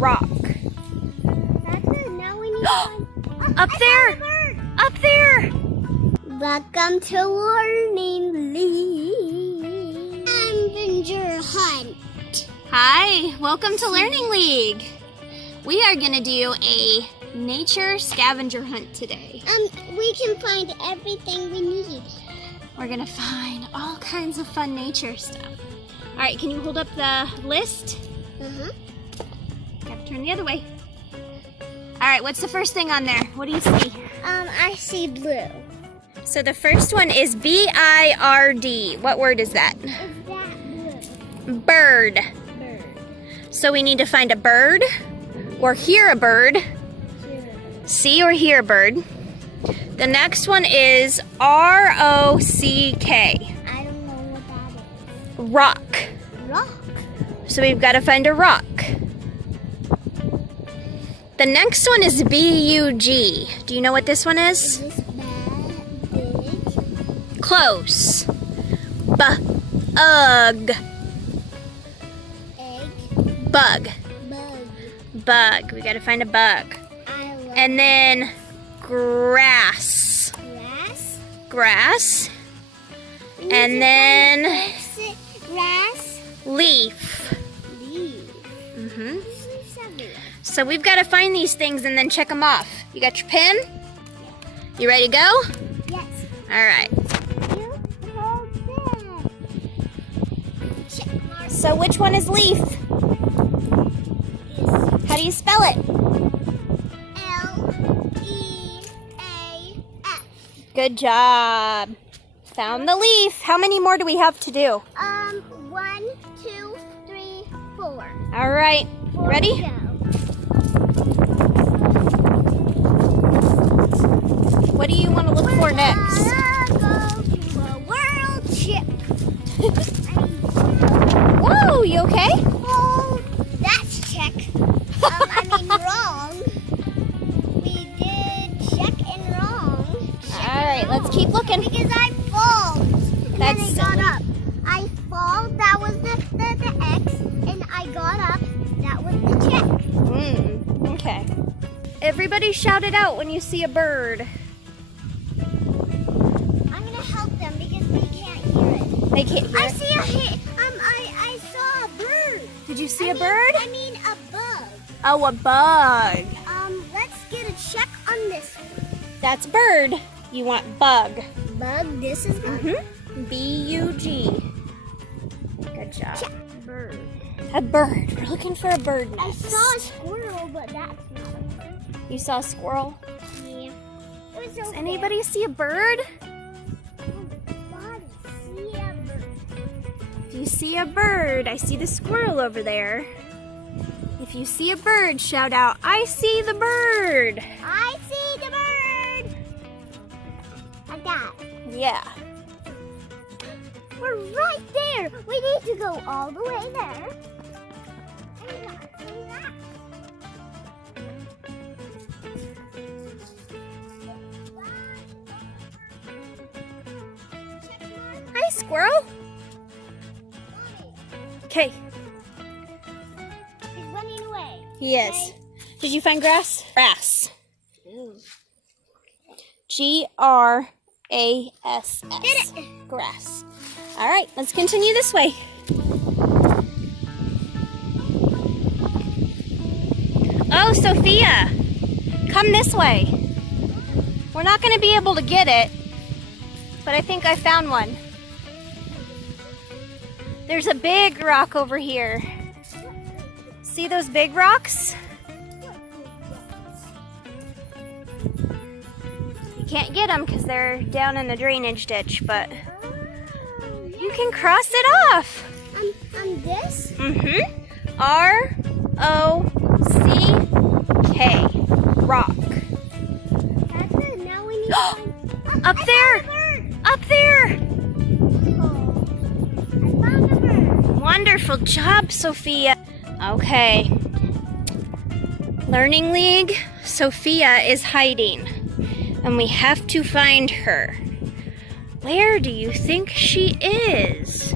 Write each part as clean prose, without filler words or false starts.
rock? That's it. Now we need one. Up there! Up there! Welcome to Learning League. Scavenger Hunt. Hi, welcome to Learning League. We are gonna do a nature scavenger hunt today. We can find everything we need. We're gonna find all kinds of fun nature stuff. All right, can you hold up the list? Gotta turn the other way. All right, what's the first thing on there? What do you see? I see blue. So the first one is B-I-R-D. What word is that? Is that blue? Bird. Bird. So we need to find a bird or hear a bird. See or hear a bird. The next one is R-O-C-K. I don't know what that is. Rock. Rock. So we've got to find a rock. The next one is B-U-G. Do you know what this one is? Is this big? Close. Bug. Egg. Bug. Bug. Bug. We got to find a bug. I love And then grass. grass. Grass. And then Grass. leaf. Leaf. Mm-hmm. There's leaves everywhere. So we've got to find these things and then check them off. You got your pen? You ready to go? Yes. All right. You hold that. Check mark. So which one is leaf? How do you spell it? L-E-A-F. Good job. Found the leaf. How many more do we have to do? 1, 2, 3, 4. All right. Ready? Go. What do you want to look for next? Gotta go to a world trip. Whoa, you okay? Oh, that's check. Wrong. We did check and wrong. Check All right, let's keep looking. Because I fall. And That's then I got silly. up. I fall, that was the X. And I got up, that was the check. Okay. Everybody shout it out when you see a bird. I'm going to help them because they can't hear it. They can't hear I it. see I saw a bird. Did you see a bird? I mean a bug. Oh, a bug. Let's get a check on this one. That's bird. You want bug. Bug, this is bug. B-U-G. Good job. Check. Bird. A bird. We're looking for a bird I nest. saw a squirrel, but that's not a bird. You saw a squirrel? Yeah. It was Does over anybody see a bird? there. If you see a bird, I see the squirrel over there. If you see a bird, shout out, I see the bird. I see the bird. Like that. Yeah. We're right there. We need to go all the way there. And not do that. Hi, squirrel. Okay. He's running away. He is. Did you find grass? Grass. G-R-A-S-S. Get it. Grass. All right, let's continue this way. Oh, Sophia, come this way. We're not going to be able to get it, but I think I found one. There's a big rock over here. See those big rocks? You can't get them because they're down in the drainage ditch, but you can cross it off. This? R-O-C-K. Rock. That's it. Now we need one. Up there! Up there! I found a bird. Wonderful job, Sophia. Okay. Learning League, Sophia is hiding, and we have to find her. Where do you think she is?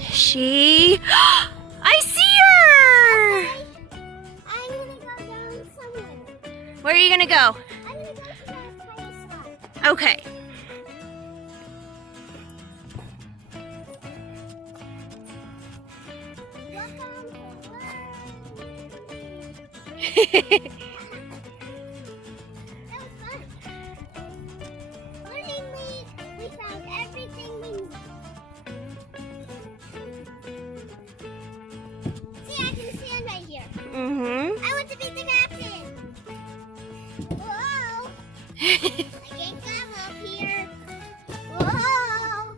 She... I see her! I'm gonna go down somewhere. Where are you gonna go? I'm gonna go to that kind of slide. Okay. Welcome to That was fun. Finally, we found everything we need. See, I can stand right here. Mm-hmm. I want to be the captain. Whoa! I can't come up here. Whoa!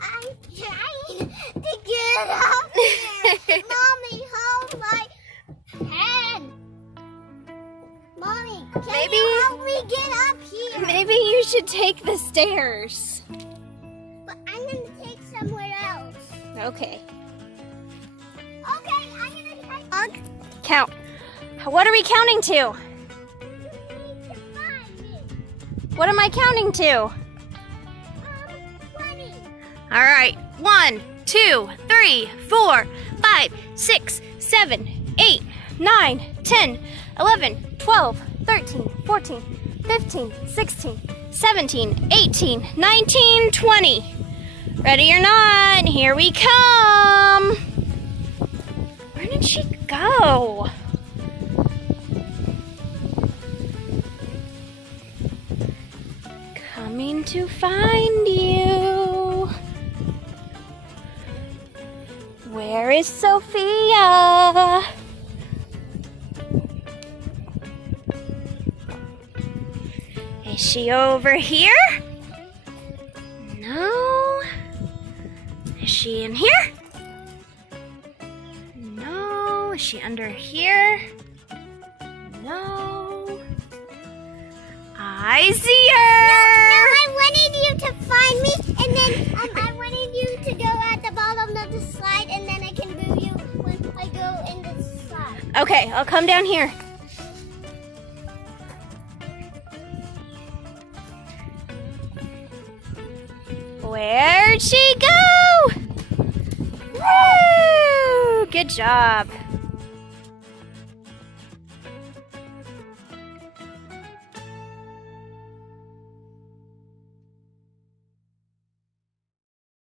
I'm trying to get up here. Mommy, hold my hand. Mommy, can Maybe- you help me get up here? Maybe you should take the stairs. But I'm going to take somewhere else. Okay. Okay, I'm going to take... Count. What are we counting to? You need to find me. What am I counting to? 20. All right. 1, 2, 3, 4, 5, 6, 7, 8, 9, 10, 11, 12, 13, 14, 15, 16, 17, 18, 19, 20. Ready or not, here we come. Where did she go? Coming to find you. Where is Sophia? Is she over here? No. Is she in here? No. Is she under here? No. I see her. No, I wanted you to find me, and then I wanted you to go at the bottom of the slide, and then I can move you when I go in the slide. Okay, I'll come down here. Where'd she go? Woo! Good job.